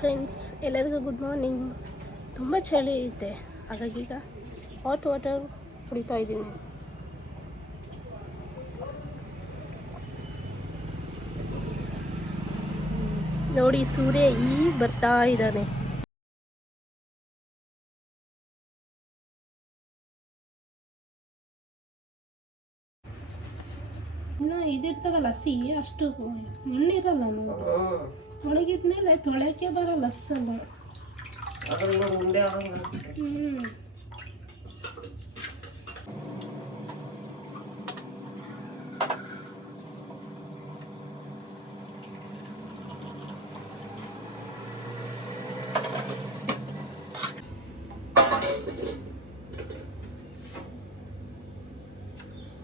Friends ಎಲ್ಲರಿಗೂ good morning ತುಂಬ ಚಳಿ ಐತೆ. ಹಾಗಾಗಿ ಈಗ ಹಾಟ್ ವಾಟರ್ ಕುಡಿತಾ ಇದ್ದೀನಿ. ನೋಡಿ, ಸೂರ್ಯ ಈ ಬರ್ತಾ ಇದ್ದಾನೆ. ಇನ್ನು ಇದಿರ್ತದಲ್ಲ ಸಿ ಅಷ್ಟು ಮಣ್ಣಿರಲ್ಲ ನೋಡಿ. ಒಣಗಿದ್ಮೇಲೆ ತೊಳೆಯೋಕ್ಕೆ ಬರಲ್ಲ ಅಸ್ಸಲ್ಲ ಹ್ಞೂ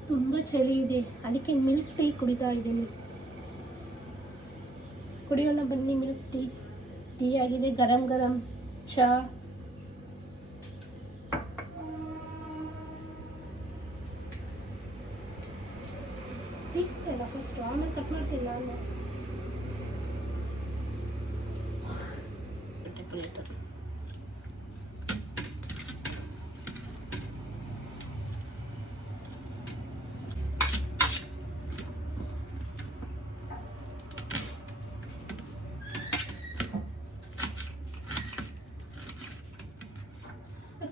ತುಂಬ ಚಳಿ ಇದೆ. ಅದಕ್ಕೆ ಮಿಲ್ಕ್ ಟೀ ಕುಡಿತಾ ಇದ್ದೀನಿ. ಕುಡಿಯೋಣ ಬನ್ನಿ ಮಿಲ್ಕ್ ಟೀ ಟೀ ಆಗಿದೆ ಗರಂ ಗರಂ ಚಹಾ ಟೀ ಕುಡಿಯೋಣ ಫಸ್ಟು ಆಮೇಲೆ ಕಟ್ ಮಾಡ್ತೀನಿ ನಾನು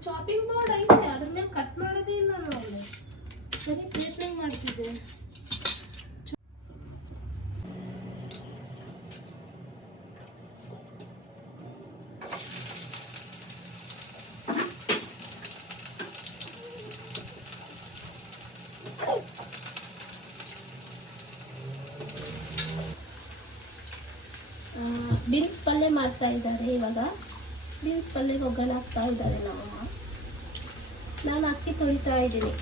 ಚಾಪಿಂಗ್ ಬೋರ್ಡ್ ಐತೆ ಅದ್ರ ಮೇಲೆ ಕಟ್ ಮಾಡೋದೇ ಇಲ್ಲ ನೋಡಿ ಬರೀ ಪ್ಲೇಟ್ನಾಗ ಮಾಡ್ತಿದ್ದೆ ಬೀನ್ಸ್ ಪಲ್ಯ ಮಾಡ್ತಾ ಇದ್ದಾರೆ ಇವಾಗ. ಬೀನ್ಸ್ ಪಲ್ಯಗೆ ಒಗ್ಗರಣೆ ಹಾಕ್ತಾ ಇದ್ದಾರೆ ನಮ್ಮಮ್ಮ ನಾನು ಅಕ್ಕಿ ತೊಳಿತಾ ಇದ್ದೀನಿ.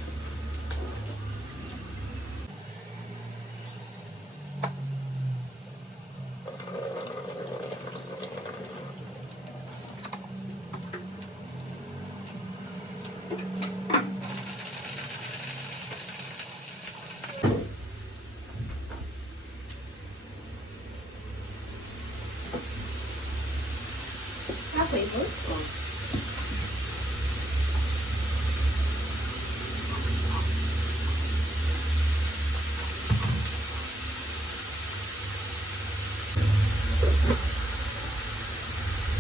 ಹಾಕಬೇಕು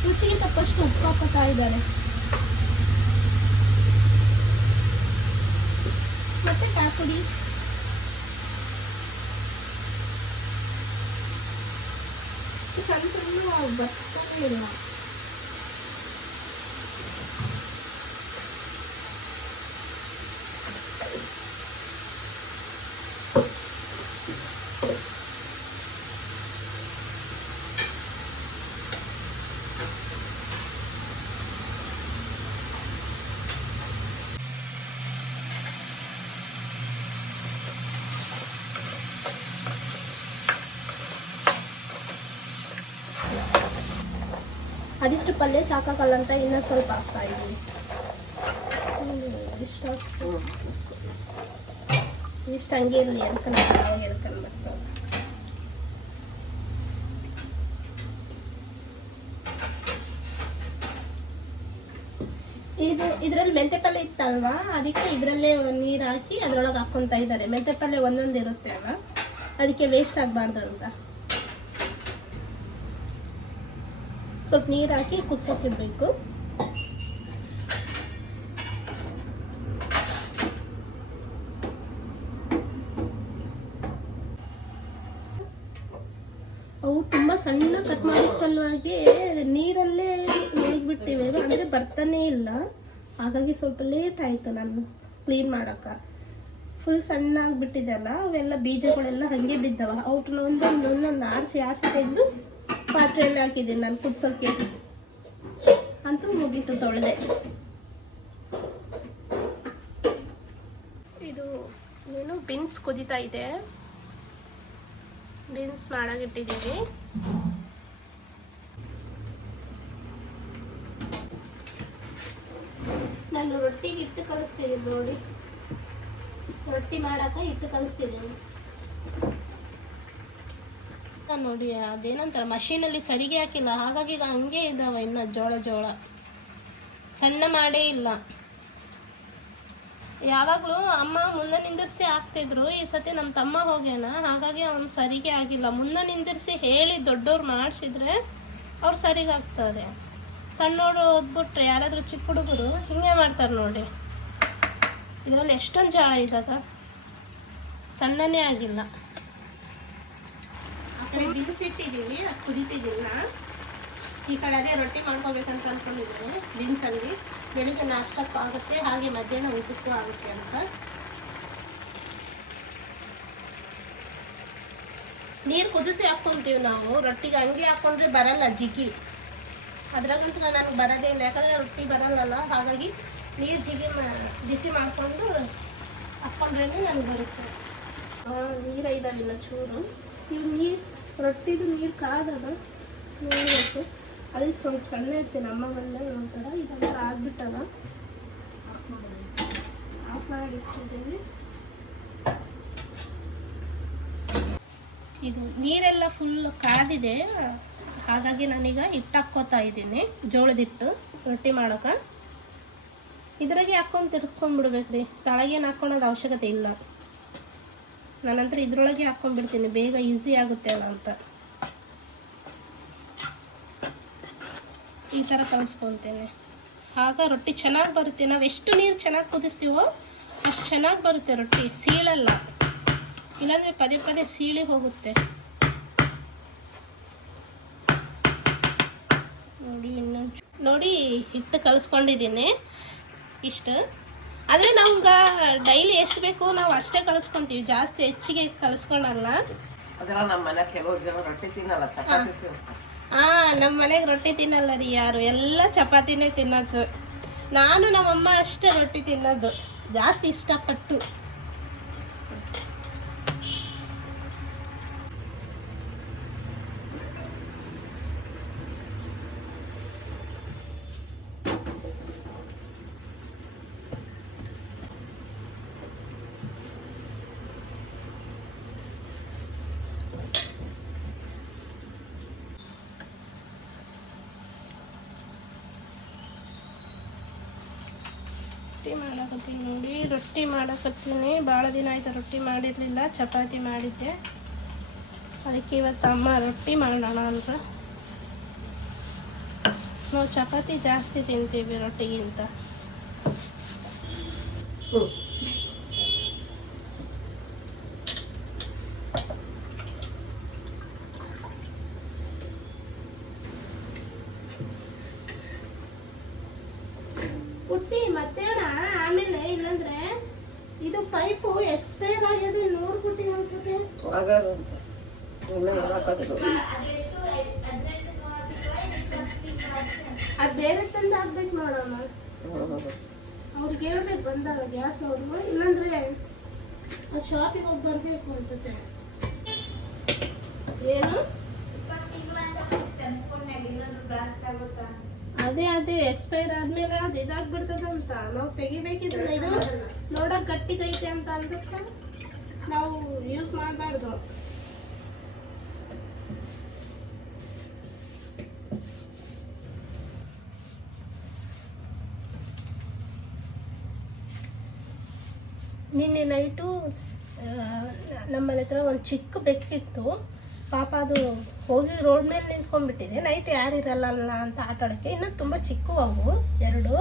ರುಚಿಗೆ ತಕ್ಕಷ್ಟು ಉಪ್ಪು ಹಾಕೋತಾ ಇದ್ದಾರೆ ಮತ್ತೆ ಕಾಪುಡಿ ಸಣ್ಣ ಸಣ್ಣ ಬರ್ತಾನೆ ಇಲ್ಲ ಅದಿಷ್ಟು ಪಲ್ಯ ಸಾಕಾಗಲ್ಲ ಅಂತ ಇನ್ನೂ ಸ್ವಲ್ಪ ಹಾಕ್ತಾ ಇದ್ದೀನಿ. ಇಷ್ಟು ಹಂಗೆ ಇರಲಿ ಅಂತ ಇದು ಇದರಲ್ಲಿ ಮೆಂತೆ ಪಲ್ಯ ಇತ್ತಲ್ವಾ? ಅದಕ್ಕೆ ಇದರಲ್ಲೇ ನೀರು ಹಾಕಿ ಅದ್ರೊಳಗೆ ಹಾಕೊತಾ ಇದ್ದಾರೆ. ಮೆಂತೆ ಪಲ್ಯ ಒಂದೊಂದು ಇರುತ್ತೆ ಅಲ್ವಾ? ಅದಕ್ಕೆ ವೇಸ್ಟ್ ಆಗಬಾರ್ದು ಅಂತ. ಸ್ವಲ್ಪ ನೀರು ಹಾಕಿ ಕುದಿಸೋಕಿರ್ಬೇಕು ಅವು ತುಂಬ ಸಣ್ಣ ಕಟ್ ಮಾಡಿದ ಸಲುವಾಗಿ ನೀರಲ್ಲೇ ಮುಳುಗ್ಬಿಟ್ಟಿವೆ. ಅಂದರೆ ಬರ್ತಾನೇ ಇಲ್ಲ. ಹಾಗಾಗಿ ಸ್ವಲ್ಪ ಲೇಟ್ ಆಯಿತು ನಾನು ಕ್ಲೀನ್ ಮಾಡೋಕ್ಕೆ. ಫುಲ್ ಸಣ್ಣ ಆಗಿಬಿಟ್ಟಿದೆ ಅಲ್ಲ, ಅವೆಲ್ಲ ಬೀಜಗಳೆಲ್ಲ ಹಾಗೆ ಬಿದ್ದವ. ಅವ್ರನ್ನ ಒಂದೊಂದು ಒಂದೊಂದು ಆರಿಸಿ ಆರಿಸಿ ತೆಗೆದು ಪಾತ್ರೆಯಲ್ಲಿ ಹಾಕಿದ್ದೀನಿ. ನಾನು ಕುದಿಸೋಕೆ ಅಂತೂ ಮುಗೀತು, ತೊಳೆದೆ. ಇದು ಏನು ಬೀನ್ಸ್ ಕುದೀತಾ ಇದೆ. ಬೀನ್ಸ್ ಮಾಡಾಗಿಟ್ಟಿದ್ದೀನಿ ನಾನು ರೊಟ್ಟಿಗೆ ಹಿಟ್ಟು ಕಲಿಸ್ತೀನಿ ನೋಡಿ. ರೊಟ್ಟಿ ಮಾಡಾಕ ಹಿಟ್ಟು ಕಲಿಸ್ತೀನಿ. ನೋಡಿ, ಅದೇನಂತಾರೆ ಮಷೀನಲ್ಲಿ ಸರಿಗೆ ಹಾಕಿಲ್ಲ, ಹಾಗಾಗಿ ಈಗ ಹಂಗೆ ಇದ್ದಾವೆ ಇನ್ನು ಜೋಳ ಜೋಳ. ಸಣ್ಣ ಮಾಡೇ ಇಲ್ಲ. ಯಾವಾಗಲೂ ಅಮ್ಮ ಮುಂದೆ ನಿಂದಿರಿಸಿ ಹಾಕ್ತಿದ್ರು, ಈ ಸತಿ ನಮ್ಮ ತಮ್ಮ ಹೋಗ್ಯಾನ, ಹಾಗಾಗಿ ಅವನು ಸರಿಗೆ ಆಗಿಲ್ಲ. ಮುಂದೆ ನಿಂದಿರಿಸಿ ಹೇಳಿ ದೊಡ್ಡವ್ರು ಮಾಡಿಸಿದ್ರೆ ಅವ್ರು ಸರಿಗೆ ಸಣ್ಣವರು ಓದ್ಬಿಟ್ರೆ ಯಾರಾದರೂ ಚಿಕ್ಕ ಹುಡುಗರು ಹಿಂಗೆ ಮಾಡ್ತಾರೆ ನೋಡಿ. ಇದರಲ್ಲಿ ಎಷ್ಟೊಂದು ಜಾಳ ಇದ್ದಾಗ ಸಣ್ಣನೇ ಆಗಿಲ್ಲ. ಕಡೆ ಬಿನ್ಸಿಟ್ಟಿದ್ದೀವಿ ಅದು ಕುದೀತಿದ್ದಿಲ್ಲ ಈ ಕಡೆ ಅದೇ ರೊಟ್ಟಿ ಮಾಡ್ಕೋಬೇಕಂತ ಅಂದ್ಕೊಂಡಿದ್ದೀನಿ ಬೀನ್ಸಲ್ಲಿ. ಬೆಳಿಗ್ಗೆ ನಾಷ್ಟಕ್ಕೂ ಆಗುತ್ತೆ, ಹಾಗೆ ಮಧ್ಯಾಹ್ನ ಊಟಕ್ಕೂ ಆಗುತ್ತೆ ಅಂತ. ನೀರು ಕುದಿಸಿ ಹಾಕ್ಕೊಂತೀವಿ ನಾವು. ರೊಟ್ಟಿಗೆ ಹಂಗೆ ಹಾಕ್ಕೊಂಡ್ರೆ ಬರಲ್ಲ ಜಿಗಿ. ಅದ್ರಾಗಂತೂ ನನಗೆ ಬರೋದೇ ಇಲ್ಲ. ಯಾಕಂದರೆ ರೊಟ್ಟಿ ಬರಲ್ಲಲ್ಲ, ಹಾಗಾಗಿ ನೀರು ಜಿಗಿ ಮಾ, ಬಿಸಿ ಮಾಡಿಕೊಂಡು ಹಾಕ್ಕೊಂಡ್ರೇ ನನಗೆ ಬರುತ್ತೆ. ನೀರು ಇದಾವೆ ಇನ್ನು ಚೂರು. ಇವು ನೀರು ರೊಟ್ಟಿದು ನೀರು ಕಾದದ ನೋಡಬೇಕು. ಅಲ್ಲಿ ಸ್ವಲ್ಪ ಸಣ್ಣ ಇರ್ತೀನಿ ಅಮ್ಮ ಬಂದ ನೋಡ್ತಾರ ಇದೆಲ್ಲ ಆಗ್ಬಿಟ್ಟದ. ಆಫ್ ಮಾಡಿಟ್ಟಿದ್ದೀನಿ. ಇದು ನೀರೆಲ್ಲ ಫುಲ್ ಕಾದಿದೆ. ಹಾಗಾಗಿ ನಾನೀಗ ಹಿಟ್ಟು ಹಾಕ್ಕೋತಾ ಇದ್ದೀನಿ, ಜೋಳದ ಹಿಟ್ಟು, ರೊಟ್ಟಿ ಮಾಡೋಕೆ. ಇದ್ರಾಗೆ ಹಾಕ್ಕೊಂಡು ತಿರ್ಗಿಸ್ಕೊಂಡ್ಬಿಡ್ಬೇಕ್ರಿ. ತಳಗೇನು ಹಾಕ್ಕೊಳೋದು ಅವಶ್ಯಕತೆ ಇಲ್ಲ. ನಾನಂತರ ಇದ್ರೊಳಗೆ ಹಾಕ್ಕೊಂಡ್ಬಿಡ್ತೀನಿ ಬೇಗ ಈಸಿ ಆಗುತ್ತೆ ಅಲ್ಲ ಅಂತ. ಈ ಥರ ಕಲಿಸ್ಕೊತೇನೆ. ಆಗ ರೊಟ್ಟಿ ಚೆನ್ನಾಗಿ ಬರುತ್ತೆ. ನಾವು ಎಷ್ಟು ನೀರು ಚೆನ್ನಾಗಿ ಕುದಿಸ್ತೀವೋ ಅಷ್ಟು ಚೆನ್ನಾಗಿ ಬರುತ್ತೆ ರೊಟ್ಟಿ, ಸೀಳಲ್ಲ. ಇಲ್ಲಾಂದರೆ ಪದೇ ಪದೇ ಸೀಳಿ ಹೋಗುತ್ತೆ. ನೋಡಿ ಇನ್ನೊಂದು ನೋಡಿ, ಹಿಟ್ಟು ಕಲಿಸ್ಕೊಂಡಿದ್ದೀನಿ. ಇಷ್ಟು. ಆದರೆ ನಮ್ಗೆ ಡೈಲಿ ಎಷ್ಟು ಬೇಕು ನಾವು ಅಷ್ಟೇ ಕಲಿಸ್ಕೊಂತೀವಿ ಜಾಸ್ತಿ ಹೆಚ್ಚಿಗೆ ಕಲಿಸ್ಕೊಳಲ್ಲ. ಅದೆಲ್ಲ ನಮ್ಮ ಮನೆ ಕೆಲವು ಜನ ರೊಟ್ಟಿ ತಿನ್ನಲ್ಲ ಚಪಾತಿ ತಿಂತಾರೆ ಆ ನಮ್ಮ ಮನೆಗೆ ರೊಟ್ಟಿ ತಿನ್ನಲ್ಲ ರೀ ಯಾರು. ಎಲ್ಲ ಚಪಾತಿನೇ ತಿನ್ನೋದು. ನಾನು ನಮ್ಮಮ್ಮ ಅಷ್ಟೇ ರೊಟ್ಟಿ ತಿನ್ನೋದು. ಜಾಸ್ತಿ ಇಷ್ಟಪಟ್ಟು. ಮಾಡಕತ್ತೀನಿ ನೋಡಿ, ರೊಟ್ಟಿ ಮಾಡಕತ್ತೀನಿ. ಭಾಳ ದಿನ ಆಯ್ತು ರೊಟ್ಟಿ ಮಾಡಿರಲಿಲ್ಲ, ಚಪಾತಿ ಮಾಡಿದ್ದೆ. ಅದಕ್ಕೆ ಇವತ್ತು ಅಮ್ಮ ರೊಟ್ಟಿ ಮಾಡೋಣ ಅಂದ್ರೆ. ನಾವು ಚಪಾತಿ ಜಾಸ್ತಿ ತಿಂತೀವಿ ರೊಟ್ಟಿಗಿಂತ ಪುಟ್ಟಿ ಮತ್ತೇಣ ಆಮೇಲೆ ಇಲ್ಲಂದ್ರೆ ಇದು ಪೈಪು ಎಕ್ಸ್ಪೈರ್ ಆಗಿದೆ ನೋಡ್ಬಿಟ್ಟಿ ಅನ್ಸುತ್ತೆ. ಅದ್ ಅದು ಬೇರೆ ತಂದು ಹಾಕ್ಬೇಕು ನೋಡಮ್ಮ. ಹ್ಮ್. ಅವ್ರಿಗೆ ಹೇಳ್ಬೇಕು ಬಂದಾಗ ಗ್ಯಾಸ್ ಅವ್ರು ಇಲ್ಲಾಂದ್ರೆ ಆ ಶಾಪಿಗೆ ಹೋಗಿ ಬರ್ಬೇಕು ಅನ್ಸುತ್ತೆ. ಏನು? ಅದೇ ಅದೇ ಎಕ್ಸ್ಪೈರ್ ಆದ್ಮೇಲೆ ಅದು ಇದಾಗ್ಬಿಡ್ತದಂತ. ನಾವು ತೆಗಿಬೇಕಿದ್ರೆ ಇದು ನೋಡಕ್ ಗಟ್ಟಿಗೈತೆ ಅಂತ ಅಂದ್ರೆ ಸರ್ ನಾವು ಯೂಸ್ ಮಾಡಬಾರ್ದು. ನಿನ್ನೆ ನೈಟು ನಮ್ಮನೆ ಹತ್ರ ಒಂದು ಚಿಕ್ಕ ಬೆಕ್ಕಿತ್ತು. ಪಾಪ ಅದು ಹೋಗಿ ರೋಡ್ ಮೇಲೆ ನಿಂತ್ಕೊಂಡ್ಬಿಟ್ಟಿದೆ. ನೈಟ್ ಯಾರು ಇರಲ್ಲ ಅಂತ ಆಟ ಆಡೋಕ್ಕೆ ಇನ್ನೂ ತುಂಬ ಚಿಕ್ಕವು ಅವು ಎರಡು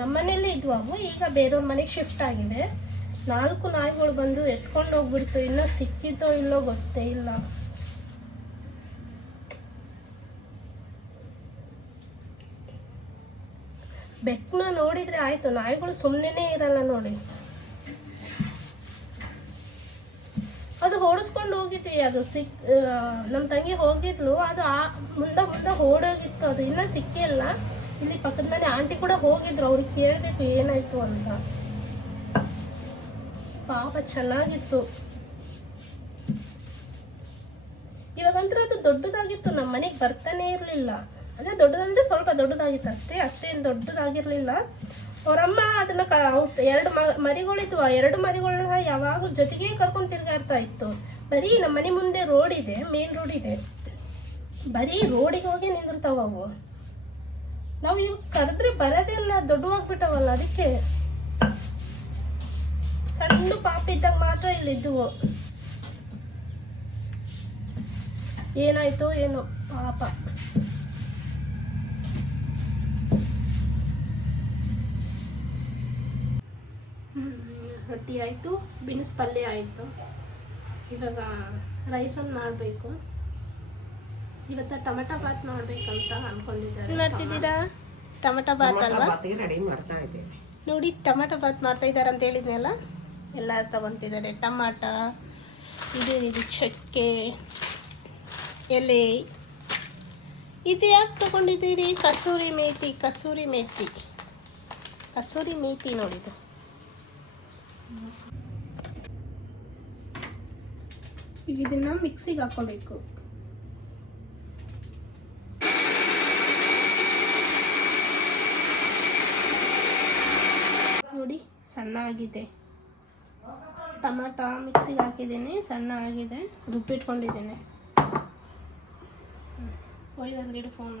ನಮ್ಮನೇಲೇ ಇದ್ವು ಅವು ಈಗ ಬೇರೆಯವ್ರ ಮನೆಗೆ ಶಿಫ್ಟ್ ಆಗಿವೆ ನಾಲ್ಕು ನಾಯಿಗಳು ಬಂದು ಎತ್ಕೊಂಡು ಹೋಗ್ಬಿಡ್ತು. ಇನ್ನೂ ಸಿಕ್ಕಿತೋ ಇಲ್ಲೋ ಗೊತ್ತೇ ಇಲ್ಲ. ಬೆಕ್ಕನ್ನ ನೋಡಿದರೆ ಆಯಿತು. ನಾಯಿಗಳು ಸುಮ್ಮನೆ ಇರಲ್ಲ ನೋಡಿ. ಅದು ಓಡಿಸ್ಕೊಂಡು ಹೋಗಿದ್ವಿ. ಅದು ಸಿಕ್ ನಮ್ಮ ತಂಗಿ ಹೋಗಿದ್ಲು. ಅದು ಆ, ಮುಂದೆ ಮುಂದೆ ಓಡೋಗಿತ್ತು. ಅದು ಇನ್ನೂ ಸಿಕ್ಕಿಲ್ಲ. ಇಲ್ಲಿ ಪಕ್ಕದ ಮನೆ ಆಂಟಿ ಕೂಡ ಹೋಗಿದ್ರು. ಅವ್ರಿಗೆ ಕೇಳಬೇಕು ಏನಾಯ್ತು ಅಂತ. ಪಾಪ ಚೆನ್ನಾಗಿತ್ತು. ಇವಾಗಂತರ ಅದು ದೊಡ್ಡದಾಗಿತ್ತು. ನಮ್ಮ ಮನೆಗೆ ಬರ್ತಾನೆ ಇರಲಿಲ್ಲ. ಅಂದರೆ ದೊಡ್ಡದಂದರೆ ಸ್ವಲ್ಪ ದೊಡ್ಡದಾಗಿತ್ತು. ಅಷ್ಟೇ, ಅಷ್ಟೇನು ದೊಡ್ಡದಾಗಿರಲಿಲ್ಲ. ಅವರಮ್ಮ ಅದನ್ನ ಎರಡು ಮ ಮರಿಗಳಿದ್ವು. ಆ ಎರಡು ಮರಿಗಳನ್ನ ಯಾವಾಗಲೂ ಜೊತೆಗೆ ಕರ್ಕೊಂಡು ತಿರುಗಾಡ್ತಾ ಇತ್ತು. ಬರೀ ನಮ್ಮ ಮನೆ ಮುಂದೆ ರೋಡ್ ಇದೆ ಮೇನ್ ರೋಡ್ ಇದೆ. ಬರೀ ರೋಡಿಗೆ ಹೋಗಿ ನಿಂದಿರ್ತಾವ ಅವು. ನಾವು ಇವ್ ಕರೆದ್ರೆ ಬರೋದಿಲ್ಲ ದೊಡ್ಡವಾಗ್ಬಿಟ್ಟವಲ್ಲ ಅದಕ್ಕೆ. ಸಣ್ಣ ಪಾಪ ಇದ್ದಾಗ ಮಾತ್ರ ಇಲ್ಲಿದ್ದುವು ಏನಾಯ್ತು ಏನು ಪಾಪ. ರೊಟ್ಟಿ ಆಯಿತು ಬಿನ್ಸ್ ಪಲ್ಯ ಆಯಿತು. ಇವಾಗ ರೈಸ್ ಒಂದು ಮಾಡಬೇಕು. ಇವತ್ತ ಟೊಮೆಟೊ ಬಾತ್ ಮಾಡಬೇಕಂತ ಅನ್ಕೊಂಡಿದ್ದಾರೆ ಏನ್ ಮಾಡ್ತಿದ್ದೀರಾ? ಟೊಮೆಟೊ. ಬಾತ್ ಅಲ್ವಾ? ರೆಡಿ ಮಾಡ್ತಾ ನೋಡಿ ಟೊಮೆಟೊ ಬಾತ್ ಮಾಡ್ತಾ ಇದ್ದಾರೆ ಅಂತ ಹೇಳಿದ್ನಲ್ಲ? ಎಲ್ಲ ತಗೊತಿದ್ದಾರೆ. ಟಮಾಟ ಇದು ಇದು ಚಕ್ಕೆ ಎಲೆ. ಇದು ಯಾಕೆ ತಗೊಂಡಿದ್ದೀರಿ? ಕಸೂರಿ ಮೇಥಿ ಕಸೂರಿ ಮೇಥಿ ಕಸೂರಿ ಮೇಥಿ ನೋಡಿದು ಈಗ ಇದನ್ನ ಮಿಕ್ಸಿಗೆ ಹಾಕೋಬೇಕು ನೋಡಿ ಸಣ್ಣ ಆಗಿದೆ ಟೊಮಟೊ ಮಿಕ್ಸಿಗೆ ಹಾಕಿದ್ದೀನಿ ಸಣ್ಣ ಆಗಿದೆ ರುಬ್ಬಿಟ್ಕೊಂಡಿದ್ದೀನಿ ಒಯ್ದಂಗಿಡು ಫೋನ್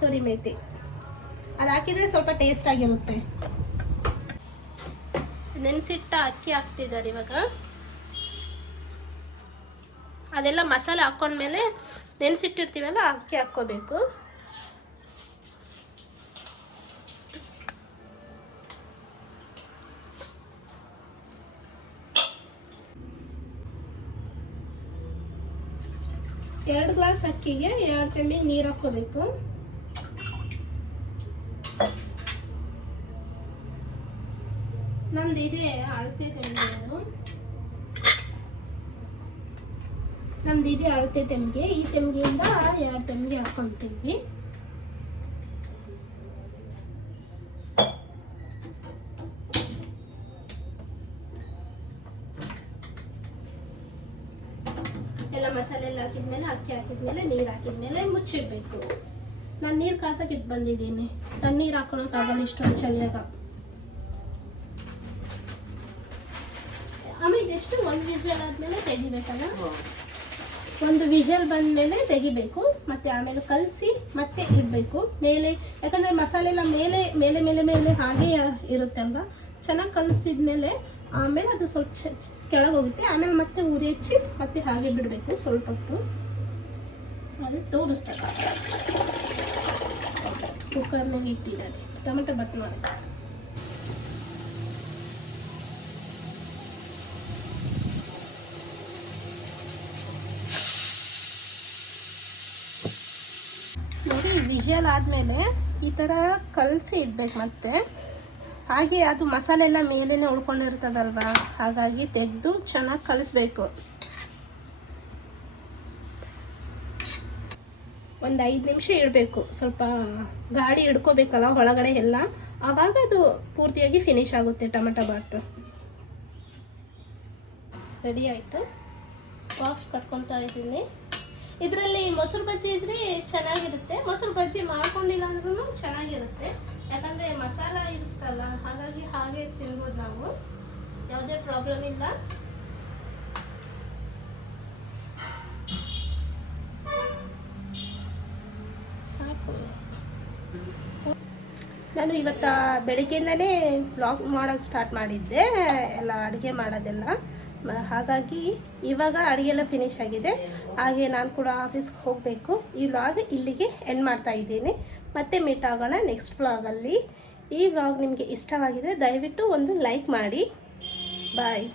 ಕಸ್ತೂರಿ ಮೇಥಿ ಅದು ಹಾಕಿದರೆ ಸ್ವಲ್ಪ ಟೇಸ್ಟ್ ಆಗಿರುತ್ತೆ. ನೆನೆಸಿಟ್ಟ ಅಕ್ಕಿ ಹಾಕ್ತಿದ್ದಾರೆ ಇವಾಗ. ಅದೆಲ್ಲ ಮಸಾಲೆ ಹಾಕೊಂಡ್ಮೇಲೆ ನೆನೆಸಿಟ್ಟಿರ್ತೀವಲ್ಲ ಅಕ್ಕಿ ಹಾಕ್ಕೋಬೇಕು. ಎರಡು ಗ್ಲಾಸ್ ಅಕ್ಕಿಗೆ ಎರಡು ತಿಂಡಿ ನೀರು ಹಾಕ್ಕೋಬೇಕು. ನಮ್ದು ಇದೆ, ಅಳತೆ ತೆಮ್ಗೆ ನಮ್ದು ಇದೆ ಅಳತೆ ತೆಂಗೆ. ಈ ತೆಂಗಿಯಿಂದ ಎರಡು ತೆಂಗೆ ಹಾಕ್ಕೊಂತೀವಿ ಎಲ್ಲ ಮಸಾಲೆ ಎಲ್ಲ ಹಾಕಿದ್ಮೇಲೆ, ಅಕ್ಕಿ ಹಾಕಿದ್ಮೇಲೆ, ನೀರು ಹಾಕಿದ್ಮೇಲೆ ಮುಚ್ಚಿಡ್ಬೇಕು. ನಾನು ನೀರು ಕಾಸಕ್ಕೆ ಇಟ್ಟು ಬಂದಿದ್ದೀನಿ. ತಣ್ಣೀರು ಹಾಕೊಳಕ್ಕಾಗಲ್ಲ ಇಷ್ಟೊಂದು ಚಳಿಯಾಗ ಆಮೇಲೆ ಇದೆಷ್ಟು ಒಂದು ವಿಷಲ್ ಆದಮೇಲೆ ತೆಗಿಬೇಕಲ್ಲ? ಒಂದು ವಿಷಲ್ ಬಂದಮೇಲೆ ತೆಗಿಬೇಕು ಮತ್ತೆ ಆಮೇಲೆ ಕಲಸಿ ಮತ್ತೆ ಇಡಬೇಕು. ಮೇಲೆ ಯಾಕಂದರೆ ಮಸಾಲೆ ಎಲ್ಲ ಮೇಲೆ ಮೇಲೆ ಮೇಲೆ ಮೇಲೆ ಹಾಗೆ ಇರುತ್ತೆ ಅಲ್ವಾ ಚೆನ್ನಾಗಿ ಕಲಸಿದ್ಮೇಲೆ ಆಮೇಲೆ ಅದು ಸ್ವಲ್ಪ ಕೆಳಗೆ ಹೋಗುತ್ತೆ. ಆಮೇಲೆ ಮತ್ತೆ ಉರಿ ಹಚ್ಚಿ ಮತ್ತೆ ಹಾಗೆ ಬಿಡಬೇಕು ಸ್ವಲ್ಪ ಹೊತ್ತು. ಅದು ತೋರಿಸ್ತಾರೆ ಕುಕ್ಕರ್ನಾಗ ಇಟ್ಟಿದ್ದಾರೆ. ಟೊಮೆಟೊ ಬಾತ್ ಮಾಡಿ ನೋಡಿ ವಿಷಲ್ ಆದಮೇಲೆ ಈ ಥರ ಕಲಸಿ ಇಡಬೇಕು ಮತ್ತೆ. ಹಾಗೆ ಅದು ಮಸಾಲೆ ಎಲ್ಲ ಮೇಲೇ ಉಳ್ಕೊಂಡಿರ್ತದಲ್ವ? ಹಾಗಾಗಿ ತೆಗೆದು ಚೆನ್ನಾಗಿ ಕಲಿಸ್ಬೇಕು. ಒಂದು ಐದು ನಿಮಿಷ ಇಡಬೇಕು. ಸ್ವಲ್ಪ ಗಾಳಿ ಹಿಡ್ಕೋಬೇಕಲ್ಲ ಒಳಗಡೆ ಎಲ್ಲ. ಆವಾಗ ಅದು ಪೂರ್ತಿಯಾಗಿ ಫಿನಿಶ್ ಆಗುತ್ತೆ ಟೊಮೆಟೊ ಬಾತ್. ರೆಡಿ ಆಯಿತು? ಬಾಕ್ಸ್ ಕಟ್ಕೊತಾ ಇದ್ದೀನಿ. ಇದರಲ್ಲಿ ಮೊಸರು ಬಜ್ಜಿ ಇದ್ರೆ ಚೆನ್ನಾಗಿರುತ್ತೆ. ಮೊಸರು ಬಜ್ಜಿ ಮಾಡ್ಕೊಂಡಿಲ್ಲ ಅಂದ್ರೂ ಚೆನ್ನಾಗಿರುತ್ತೆ. ಯಾಕಂದರೆ ಮಸಾಲ ಇರುತ್ತಲ್ಲ, ಹಾಗಾಗಿ ಹಾಗೆ ತಿನ್ಬೋದು ನಾವು. ಯಾವುದೇ ಪ್ರಾಬ್ಲಮ್ ಇಲ್ಲ. ನಾನು ಇವತ್ತು ಬೆಳಗ್ಗೆಯಿಂದಲೇ ಬ್ಲಾಗ್ ಮಾಡೋದು ಸ್ಟಾರ್ಟ್ ಮಾಡಿದ್ದೆ. ಎಲ್ಲ ಅಡುಗೆ ಮಾಡೋದೆಲ್ಲ. ಹಾಗಾಗಿ ಇವಾಗ ಅಡುಗೆ ಎಲ್ಲ ಫಿನಿಶ್ ಆಗಿದೆ. ಹಾಗೆ ನಾನು ಕೂಡ ಆಫೀಸ್ಗೆ ಹೋಗಬೇಕು. ಈ ವ್ಲಾಗ್ ಇಲ್ಲಿಗೆ ಎಂಡ್ ಮಾಡ್ತಾ ಇದ್ದೀನಿ. ಮತ್ತೆ ಮೀಟ್ ಆಗೋಣ ನೆಕ್ಸ್ಟ್ ವ್ಲಾಗಲ್ಲಿ ಈ ವ್ಲಾಗ್ ನಿಮಗೆ ಇಷ್ಟವಾಗಿದೆ, ದಯವಿಟ್ಟು ಒಂದು ಲೈಕ್ ಮಾಡಿ. ಬಾಯ್